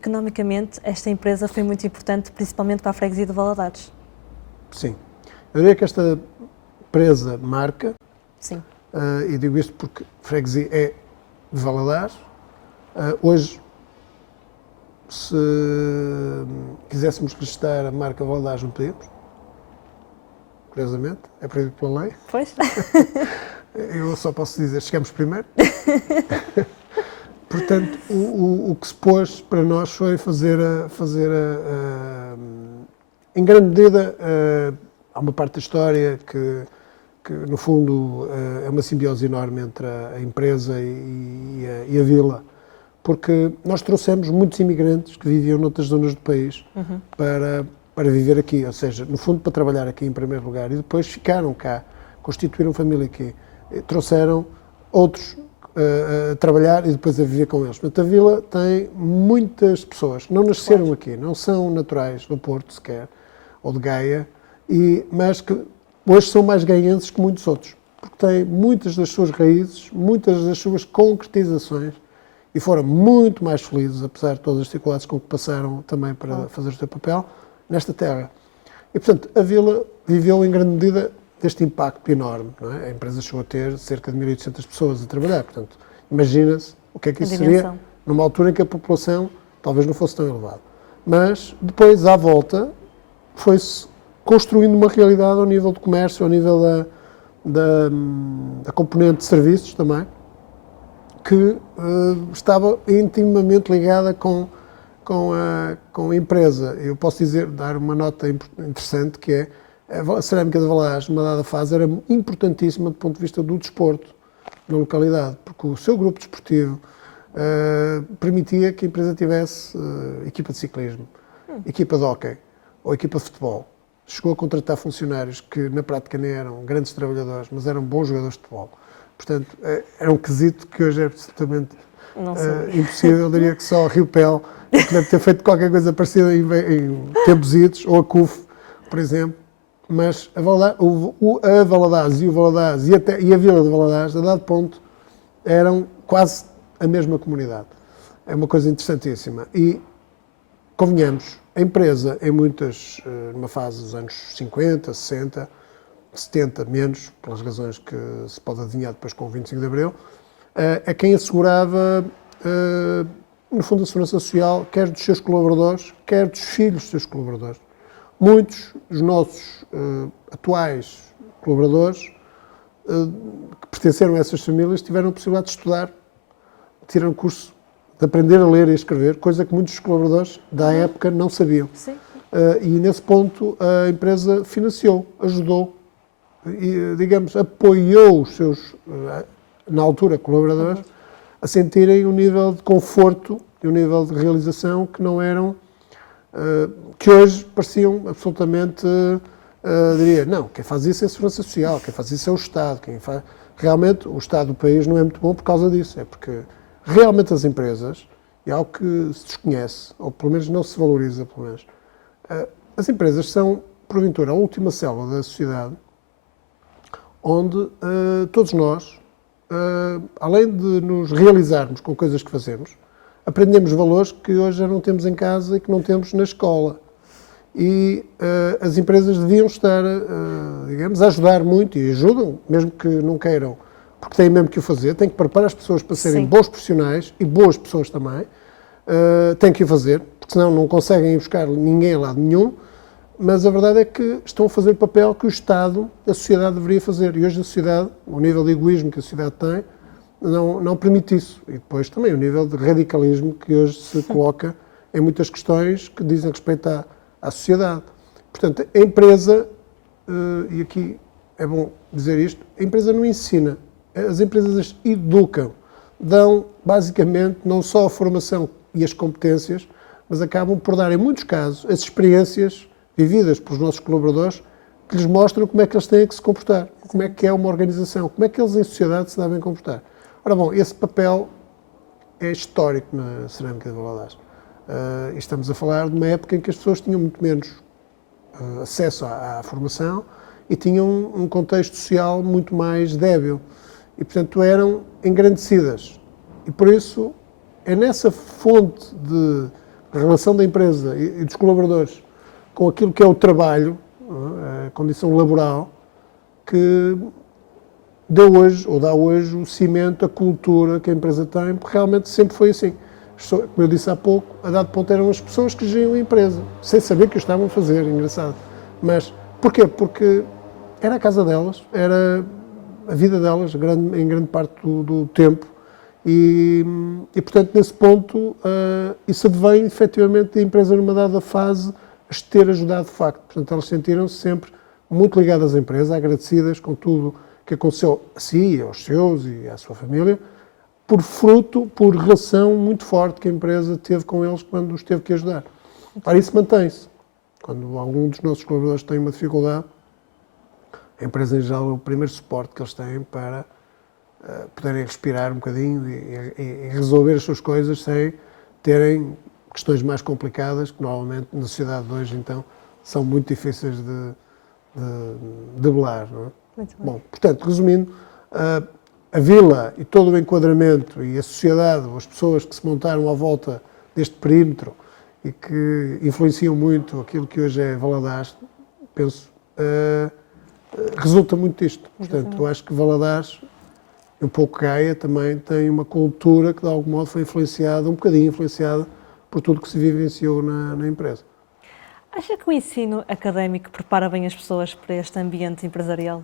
economicamente, esta empresa foi muito importante, principalmente para a freguesia de Valadares. Sim. Eu diria que esta empresa marca, Sim. e digo isto porque freguesia é de Valadares. Hoje, se quiséssemos registrar a marca Valadares, não podíamos, curiosamente, é proibido pela lei. Pois? Eu só posso dizer, chegamos primeiro. Portanto, o que se pôs para nós foi em grande medida, há uma parte da história que no fundo, é uma simbiose enorme entre a empresa e a vila, porque nós trouxemos muitos imigrantes que viviam noutras zonas do país para viver aqui, ou seja, no fundo, para trabalhar aqui em primeiro lugar, e depois ficaram cá, constituíram família aqui, trouxeram outros a trabalhar e depois a viver com eles. Portanto, a vila tem muitas pessoas que não nasceram aqui, não são naturais do Porto sequer, ou de Gaia, mas que hoje são mais gaenses que muitos outros, porque têm muitas das suas raízes, muitas das suas concretizações, e foram muito mais felizes, apesar de todas as dificuldades com que passaram também para fazer o seu papel, nesta terra. E, portanto, a vila viveu em grande medida deste impacto enorme, não é? A empresa chegou a ter cerca de 1.800 pessoas a trabalhar, portanto, imagina-se o que é que isso seria numa altura em que a população talvez não fosse tão elevada. Mas, depois, à volta, foi-se construindo uma realidade ao nível do comércio, ao nível da componente de serviços também, que estava intimamente ligada com a empresa. Eu posso dizer, dar uma nota interessante, que é a Cerâmica de Valadares, numa dada fase, era importantíssima do ponto de vista do desporto na localidade, porque o seu grupo desportivo permitia que a empresa tivesse equipa de ciclismo, equipa de hóquei ou equipa de futebol. Chegou a contratar funcionários que, na prática, nem eram grandes trabalhadores, mas eram bons jogadores de futebol. Portanto, era um quesito que hoje é absolutamente impossível. Eu diria que só a Rio Pel deve ter feito qualquer coisa parecida em tempos idos, ou a CUF, por exemplo. Mas a Valadares e o Valadares e a Vila de Valadares, a dado ponto, eram quase a mesma comunidade. É uma coisa interessantíssima. E, convenhamos, a empresa, numa fase dos anos 50, 60, 70 menos, pelas razões que se pode adivinhar depois com o 25 de Abril, é quem assegurava, no fundo, a segurança social, quer dos seus colaboradores, quer dos filhos dos seus colaboradores. Muitos dos nossos atuais colaboradores que pertenceram a essas famílias tiveram a possibilidade de estudar, de tirar um curso, de aprender a ler e a escrever, coisa que muitos dos colaboradores da época não sabiam. Sim. E nesse ponto a empresa financiou, ajudou, e, digamos, apoiou os seus, na altura, colaboradores, a sentirem um nível de conforto e um nível de realização que não eram, que hoje pareciam absolutamente, diria, não, quem faz isso é a Segurança Social, quem faz isso é o Estado, realmente o Estado do país não é muito bom por causa disso, é porque realmente as empresas, é algo que se desconhece, ou pelo menos não se valoriza, pelo menos, as empresas são, porventura, a última célula da sociedade onde todos nós, além de nos realizarmos com coisas que fazemos, aprendemos valores que hoje já não temos em casa e que não temos na escola. E as empresas deviam estar, digamos, a ajudar muito, e ajudam, mesmo que não queiram, porque têm mesmo que o fazer, têm que preparar as pessoas para serem bons profissionais e boas pessoas também, têm que o fazer, porque senão não conseguem ir buscar ninguém a lado nenhum, mas a verdade é que estão a fazer o papel que o Estado, a sociedade deveria fazer. E hoje a sociedade, o nível de egoísmo que a sociedade tem, não permite isso. E depois também o nível de radicalismo que hoje se coloca em muitas questões que dizem respeito à sociedade. Portanto, a empresa, e aqui é bom dizer isto, a empresa não ensina, as empresas educam, dão basicamente não só a formação e as competências, mas acabam por dar, em muitos casos, as experiências vividas pelos nossos colaboradores que lhes mostram como é que eles têm que se comportar, como é que é uma organização, como é que eles em sociedade se devem comportar. Ora bom, esse papel é histórico na Cerâmica de Valadares. E estamos a falar de uma época em que as pessoas tinham muito menos acesso à formação e tinham um contexto social muito mais débil. E, portanto, eram engrandecidas. E, por isso, é nessa fonte de a relação da empresa e dos colaboradores com aquilo que é o trabalho, a condição laboral, que deu hoje, ou dá hoje, o cimento, a cultura que a empresa tem, porque realmente sempre foi assim. Como eu disse há pouco, a dado ponto eram as pessoas que geriam a empresa, sem saber que o estavam a fazer, engraçado. Mas, porquê? Porque era a casa delas, era a vida delas, em grande parte do tempo, e, portanto, nesse ponto, isso advém, efetivamente, da empresa numa dada fase as ter ajudado de facto. Portanto, elas sentiram-se sempre muito ligadas à empresa, agradecidas com tudo que aconteceu a si, aos seus e à sua família, por relação muito forte que a empresa teve com eles quando os teve que ajudar. Ora, isso mantém-se. Quando algum dos nossos colaboradores tem uma dificuldade, a empresa, em geral, é o primeiro suporte que eles têm para poderem respirar um bocadinho e resolver as suas coisas sem terem questões mais complicadas, que normalmente na sociedade de hoje, então, são muito difíceis de debelar. Não é? Muito bem. Bom, portanto, resumindo, a vila e todo o enquadramento e a sociedade, as pessoas que se montaram à volta deste perímetro e que influenciam muito aquilo que hoje é Valadares, penso, resulta muito disto. Portanto, eu acho que Valadares, um pouco Gaia, também tem uma cultura que de algum modo foi influenciada, um bocadinho influenciada, por tudo que se vivenciou na empresa. Acha que o ensino académico prepara bem as pessoas para este ambiente empresarial?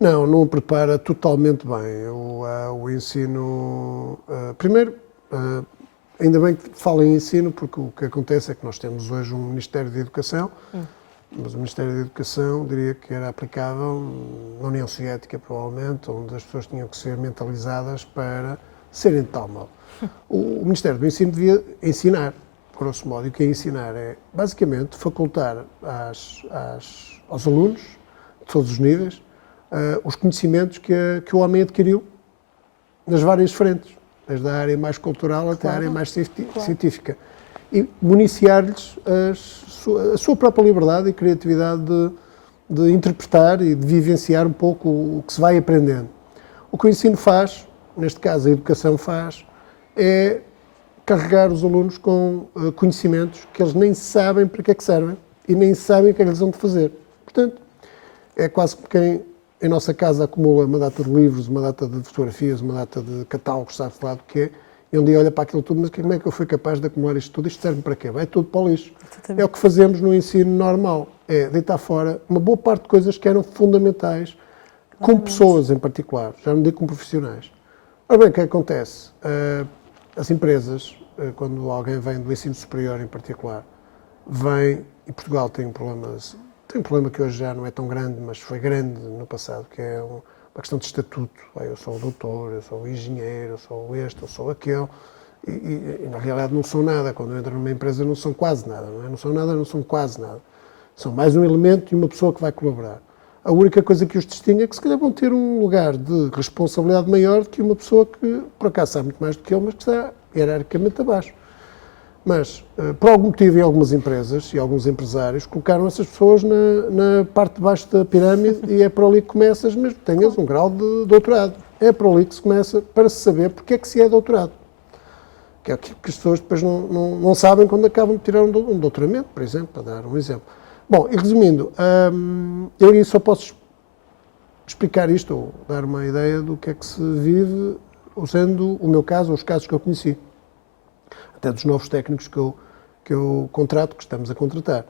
Não prepara totalmente bem. O ensino... primeiro, ainda bem que falo em ensino, porque o que acontece é que nós temos hoje um Ministério da Educação, mas o Ministério da Educação, diria que era aplicável na União Soviética, provavelmente, onde as pessoas tinham que ser mentalizadas para serem de tal modo. O Ministério do Ensino devia ensinar, grosso modo, e o que é ensinar é, basicamente, facultar aos alunos, de todos os níveis, os conhecimentos que o homem adquiriu nas várias frentes, desde a área mais cultural até a área mais científica. E municiar-lhes a sua própria liberdade e criatividade de interpretar e de vivenciar um pouco o que se vai aprendendo. O que o ensino faz, neste caso a educação faz, é carregar os alunos com conhecimentos que eles nem sabem para que é que servem e nem sabem o que é que eles vão de fazer. Portanto, é quase como quem em nossa casa acumula uma data de livros, uma data de fotografias, uma data de catálogos, sabe-se lá do que é, e um dia olha para aquilo tudo, mas como é que eu fui capaz de acumular isto tudo? Isto serve para quê? Vai tudo para o lixo. É o que fazemos no ensino normal, é deitar fora uma boa parte de coisas que eram fundamentais, com pessoas em particular, já não digo com profissionais. Ora bem, o que acontece? As empresas, quando alguém vem do ensino superior em particular, vem, e Portugal tem um problema que hoje já não é tão grande, mas foi grande no passado, que é uma questão de estatuto. Eu sou o doutor, eu sou o engenheiro, eu sou este, eu sou aquele, e na realidade não são nada. Quando entram numa empresa não são quase nada, não é? Não são nada, não são quase nada. São mais um elemento e uma pessoa que vai colaborar. A única coisa que os distingue é que se calhar vão ter um lugar de responsabilidade maior do que uma pessoa que, por acaso, sabe muito mais do que ele, mas que está hierarquicamente abaixo. Mas, por algum motivo, em algumas empresas e alguns empresários, colocaram essas pessoas na parte de baixo da pirâmide e é por ali que começas, mesmo que tenhas um grau de doutorado. É por ali que se começa para se saber porque é que se é doutorado. Que é aquilo que as pessoas depois não sabem quando acabam de tirar um doutoramento, por exemplo, para dar um exemplo. Bom, e resumindo, eu aí só posso explicar isto, ou dar uma ideia do que é que se vive, usando o meu caso, ou os casos que eu conheci, até dos novos técnicos que eu contrato, que estamos a contratar.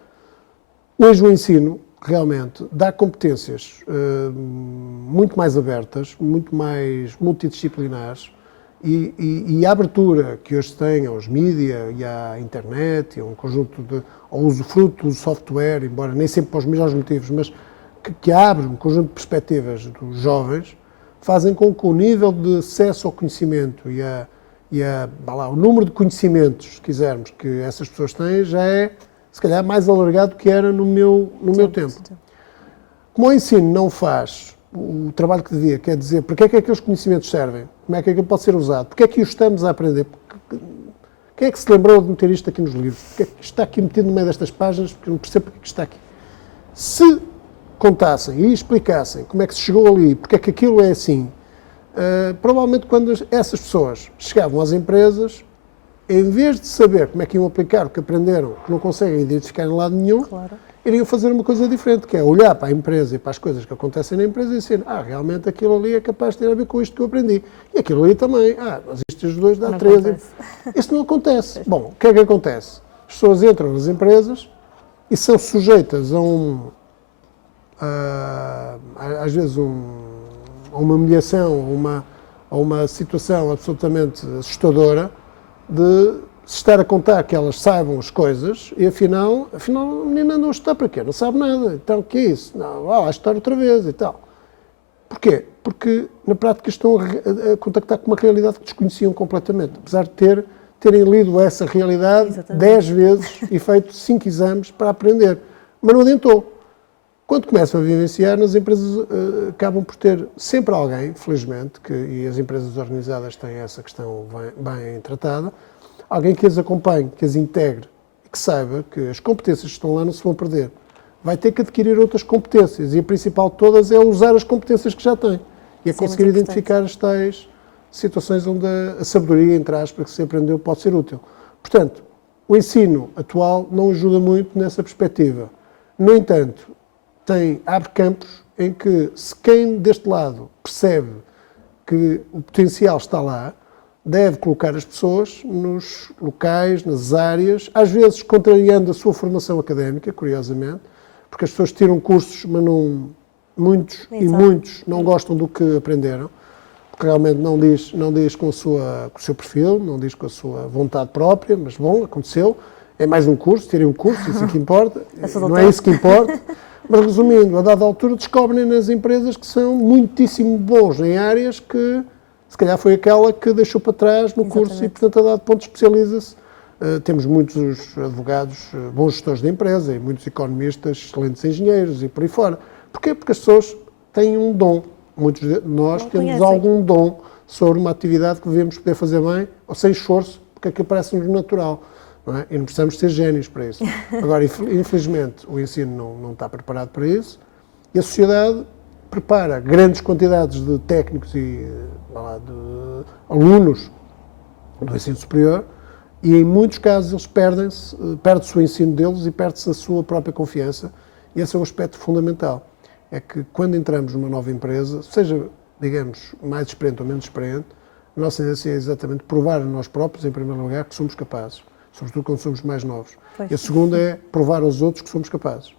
Hoje o ensino, realmente, dá competências muito mais abertas, muito mais multidisciplinares, e a abertura que hoje tem aos mídia e à internet, e a um conjunto ao usufruto do software, embora nem sempre para os melhores motivos, mas que abre um conjunto de perspectivas dos jovens, fazem com que o nível de acesso ao conhecimento o número de conhecimentos, se quisermos, que essas pessoas têm, já é, se calhar, mais alargado do que era no meu tempo. Como o ensino não faz o trabalho que devia, quer dizer, para que é que aqueles conhecimentos servem? Como é que aquilo pode ser usado? Porque é que os estamos a aprender? Quem é que se lembrou de meter isto aqui nos livros? Porque é que está aqui metido no meio destas páginas? Porque eu não percebo porque é que está aqui. Se contassem e explicassem como é que se chegou ali, porque é que aquilo é assim, provavelmente quando essas pessoas chegavam às empresas, em vez de saber como é que iam aplicar o que aprenderam, que não conseguem identificar em lado nenhum, Claro. iriam fazer uma coisa diferente, que é olhar para a empresa e para as coisas que acontecem na empresa e dizer, realmente aquilo ali é capaz de ter a ver com isto que eu aprendi. E aquilo ali também. Mas estes dois dá Não 13. acontece. Isso não acontece. Bom, o que é que acontece? As pessoas entram nas empresas e são sujeitas às vezes, a uma humilhação, a uma situação absolutamente assustadora de se estar a contar que elas saibam as coisas e afinal a menina andou a estudar para quê? Não sabe nada. Então, o que é isso? Não, vá lá estudar outra vez e tal. Porquê? Porque, na prática, estão a contactar com uma realidade que desconheciam completamente. Apesar de terem lido essa realidade Exatamente. 10 vezes e feito 5 exames para aprender. Mas não adiantou. Quando começam a vivenciar, nas empresas acabam por ter sempre alguém, felizmente, e as empresas organizadas têm essa questão bem tratada, alguém que as acompanhe, que as integre e que saiba que as competências que estão lá não se vão perder. Vai ter que adquirir outras competências e a principal de todas é usar as competências que já tem. E é Sim, conseguir muito identificar as tais situações onde a sabedoria, entre aspas, que se aprendeu pode ser útil. Portanto, o ensino atual não ajuda muito nessa perspectiva. No entanto, abre campos em que, se quem deste lado percebe que o potencial está lá, deve colocar as pessoas nos locais, nas áreas, às vezes contrariando a sua formação académica, curiosamente, porque as pessoas tiram cursos, mas muitos não gostam do que aprenderam, porque realmente não diz com o seu perfil, não diz com a sua vontade própria, mas bom, aconteceu, é mais um curso, tirem um curso, isso é que importa, não é isso que importa. Mas, resumindo, a dada altura descobrem nas empresas que são muitíssimo bons em áreas que, se calhar, foi aquela que deixou para trás no curso e, portanto, a dado ponto especializa-se. Temos muitos advogados, bons gestores de empresa e muitos economistas, excelentes engenheiros e por aí fora. Porquê? Porque as pessoas têm um dom. Muitos de nós temos algum dom sobre uma atividade que devemos poder fazer bem ou sem esforço, porque aquilo parece-nos natural. Não é? E não precisamos ser génios para isso. Agora, infelizmente, o ensino não está preparado para isso e a sociedade prepara grandes quantidades de técnicos e de alunos do ensino superior e, em muitos casos, eles perde-se o ensino deles e perde-se a sua própria confiança. E esse é um aspecto fundamental. É que, quando entramos numa nova empresa, seja, digamos, mais experiente ou menos experiente, a nossa tendência é exatamente provar a nós próprios, em primeiro lugar, que somos capazes. Sobretudo quando somos mais novos. Pois. E a segunda é provar aos outros que somos capazes.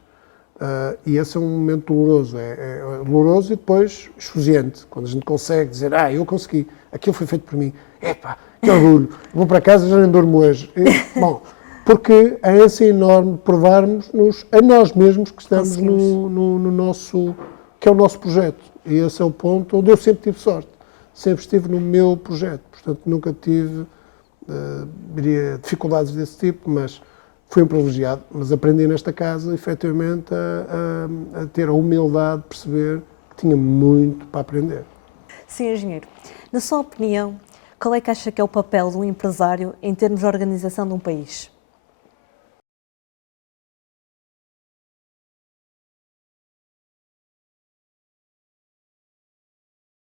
E esse é um momento doloroso. É doloroso e depois esfuziante. Quando a gente consegue dizer, eu consegui, aquilo foi feito por mim. Epá, que orgulho, vou para casa e já nem durmo hoje. Bom, porque a ânsia enorme de provarmos-nos a nós mesmos que estamos no nosso, que é o nosso projeto. E esse é o ponto onde eu sempre tive sorte. Sempre estive no meu projeto. Portanto, nunca tive... diria, dificuldades desse tipo, mas fui um privilegiado, mas aprendi nesta casa, efetivamente, a ter a humildade de perceber que tinha muito para aprender. Sim, engenheiro. Na sua opinião, qual é que acha que é o papel de um empresário em termos de organização de um país?